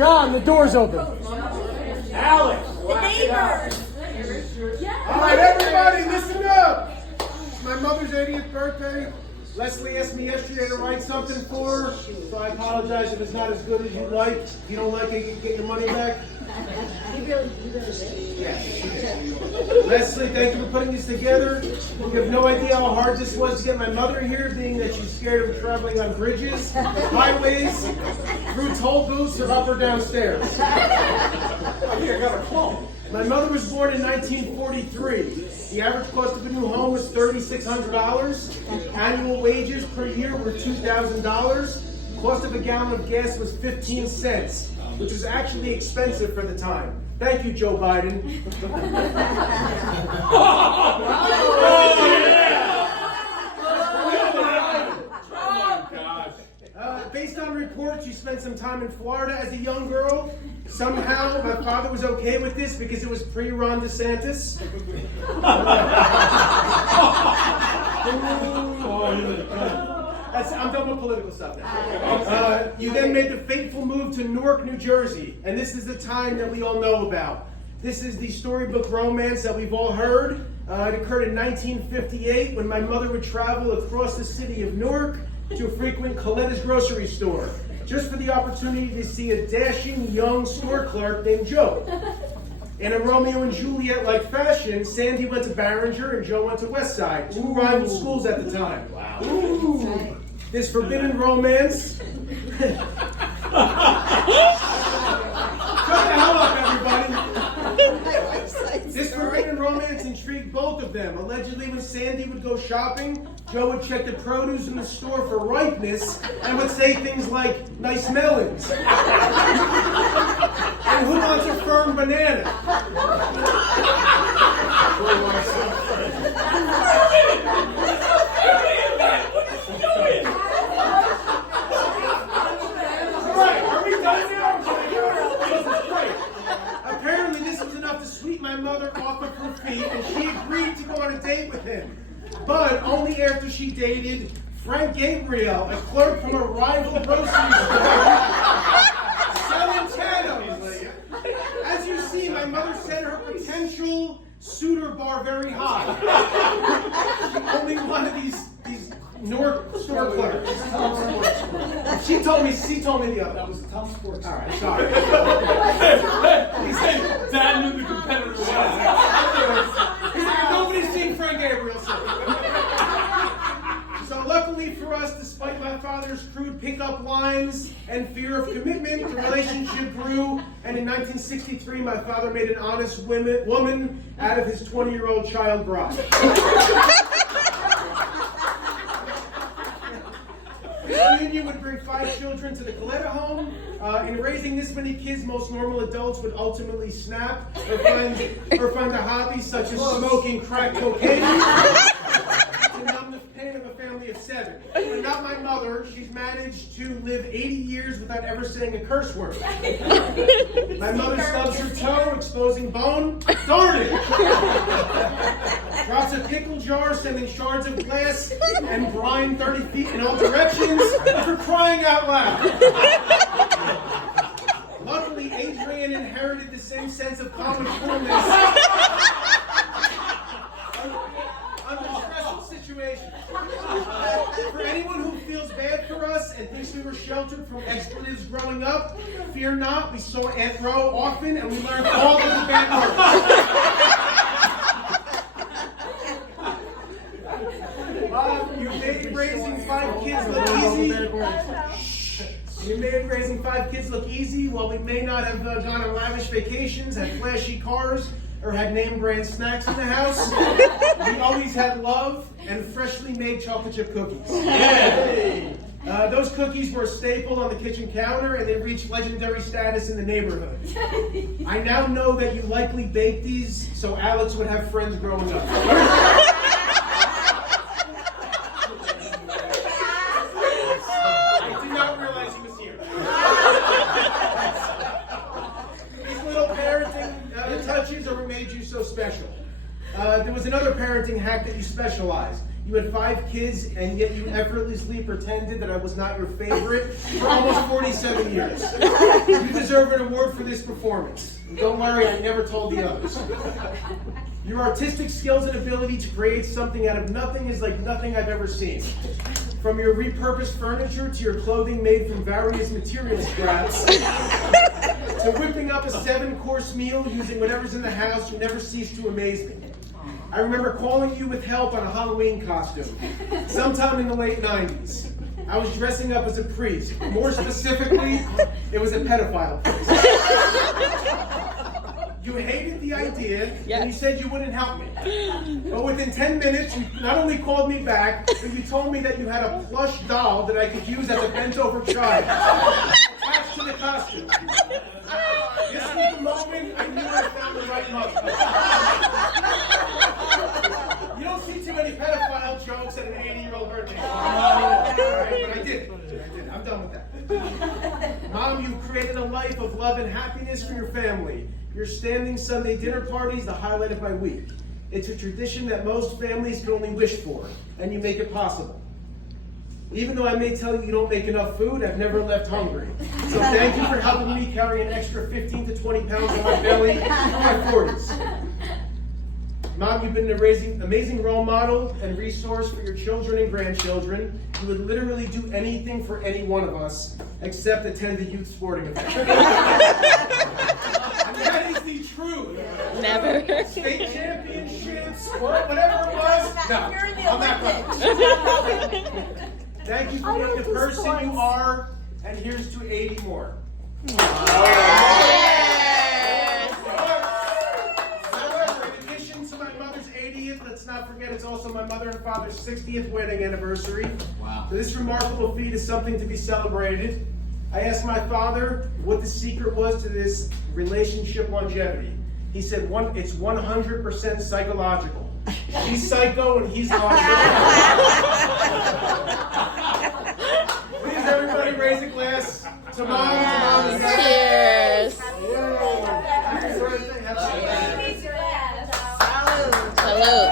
John, the door's open. Alex. The neighbors. All right, everybody, listen up. It's my mother's 80th birthday. Leslie asked me yesterday to write something for her, so I apologize if it's not as good as you'd like. If you don't like it, you can get your money back. Yeah. Leslie, thank you for putting this together. You have no idea how hard this was to get my mother here, being that she's scared of traveling on bridges, highways, through toll booths, or up or downstairs. Here, I got a clone. My mother was born in 1943. The average cost of a new home was $3,600. Annual wages per year were $2,000. Cost of a gallon of gas was 15 cents, which was actually expensive for the time. Thank you, Joe Biden. Based on reports, you spent some time in Florida as a young girl. Somehow, my father was okay with this because it was pre-Ron DeSantis. I'm done with political stuff now. You then made the fateful move to Newark, New Jersey, and this is the time that we all know about. This is the storybook romance that we've all heard. It occurred in 1958 when my mother would travel across the city of Newark to frequent Coletta's grocery store, just for the opportunity to see a dashing young store clerk named Joe. In a Romeo and Juliet-like fashion, Sandy went to Barringer and Joe went to Westside, two rival schools at the time. Wow. Ooh. This forbidden romance. Shut the hell up, everybody. This forbidden romance intrigued both of them. Allegedly, when Sandy would go shopping, Joe would check the produce in the store for ripeness and would say things like, "Nice melons." And "Who wants a firm banana?" Apparently, this was enough to sweep my mother off of her feet, and she agreed to go on a date with him. But only after she dated Frank Gabriel, a clerk from a rival grocery store, selling Thanos. As you see, my mother set her potential suitor bar very high. Only one of these Newark store clerks. She told me the other. That was a tough sport. All right, sorry. He said Dad knew the competitor was. Nobody's seen Frank Gabriel, so. So luckily for us, despite my father's crude pickup lines and fear of commitment, the relationship grew, and in 1963, my father made an honest woman out of his 20-year-old child bride. This union would bring 5 children to the Coletta home. In raising this many kids, most normal adults would ultimately snap or find a hobby such as smoking crack cocaine to numb the pain of a family of 7. But not my mother. She's managed to live 80 years without ever saying a curse word. My mother stubs her toe, exposing bone. Darn it! Drops a pickle jar, sending shards of glass and brine 30 feet in all directions for crying out loud. Luckily, Adrian inherited the same sense of common coolness under stressful situations. For anyone who feels bad for us and thinks we were sheltered from expletives growing up, fear not. We saw Aunt Ro often, and we learned all of the bad words. You made raising 5 kids look easy. You made raising 5 kids look easy. While we may not have gone on lavish vacations, had flashy cars, or had name brand snacks in the house, we always had love and freshly made chocolate chip cookies. Yay! Those cookies were a staple on the kitchen counter, and they reached legendary status in the neighborhood. I now know that you likely baked these so Alex would have friends growing up. Touches or what made you so special? There was another parenting hack that you specialized. You had 5 kids, and yet you effortlessly pretended that I was not your favorite for almost 47 years. You deserve an award for this performance. And don't worry, I never told the others. Your artistic skills and ability to create something out of nothing is like nothing I've ever seen. From your repurposed furniture to your clothing made from various material scraps, to whipping up a 7-course meal using whatever's in the house, you never cease to amaze me. I remember calling you with help on a Halloween costume, sometime in the late 90s. I was dressing up as a priest. More specifically, it was a pedophile priest. You hated the idea, and you said you wouldn't help me. But within 10 minutes, you not only called me back, but you told me that you had a plush doll that I could use as a bent-over child, attached to the costume. This was the moment I knew I found the right mother. You don't see too many pedophile jokes at an 80-year-old birthday. But I did. I'm done with that. Mom, you created a life of love and happiness for your family. Your standing Sunday dinner party is the highlight of my week. It's a tradition that most families can only wish for, and you make it possible. Even though I may tell you you don't make enough food, I've never left hungry. So thank you for helping me carry an extra 15 to 20 pounds on my belly through my 40s. Mom, you've been an amazing role model and resource for your children and grandchildren. You would literally do anything for any one of us, except attend a youth sporting event. And that is the truth. Never. State championships, or whatever it was. No, I'm not going. Thank you for being the person you are, and here's to 80 more. Let's not forget it's also my mother and father's 60th wedding anniversary. Wow. So this remarkable feat is something to be celebrated. I asked my father what the secret was to this relationship longevity. He said it's 100% psychological. She's psycho and he's logical. Please everybody raise a glass to mom. Cheers. Happy birthday. Salud.